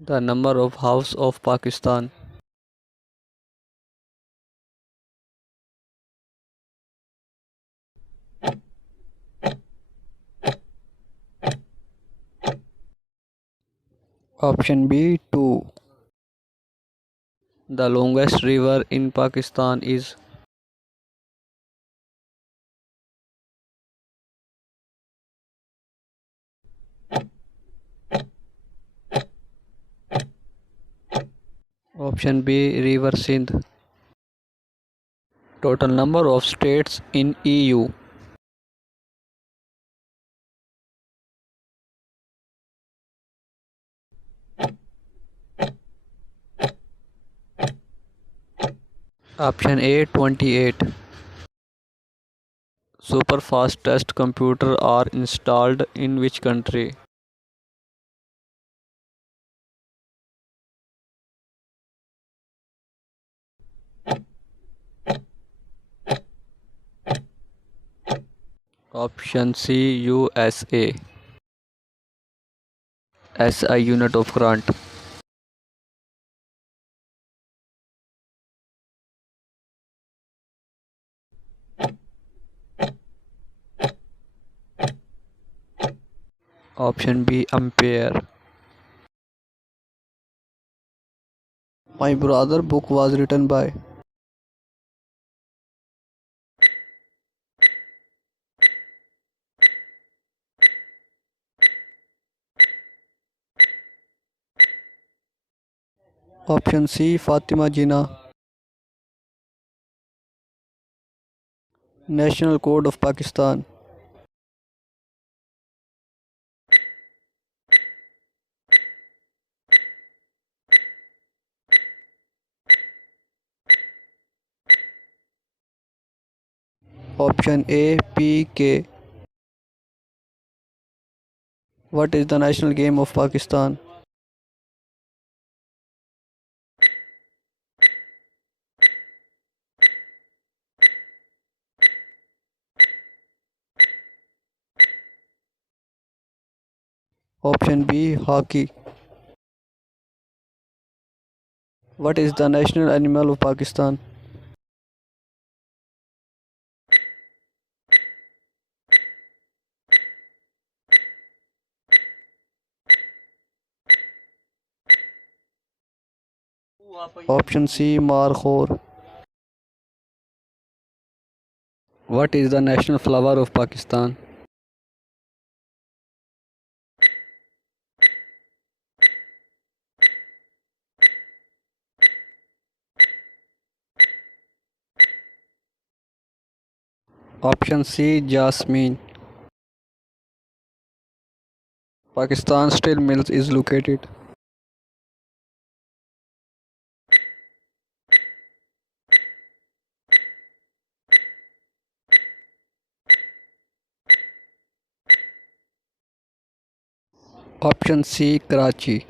The number of House of Pakistan. Option B 2. The longest river in Pakistan is. Option B River Sindh. Total number of states in EU. Option A 28. Super fast test computer are installed in which country? Option C USA. SI unit of current. Option B ampere. My brother book was written by. Option C Fatima Jinnah. National Code of Pakistan. Option A PK. What is the national game of Pakistan? Option B hockey. What is the national animal of Pakistan? Option C Markhor. What is the national flower of Pakistan? Option C Jasmine. Pakistan Steel Mills is located. Option C Karachi.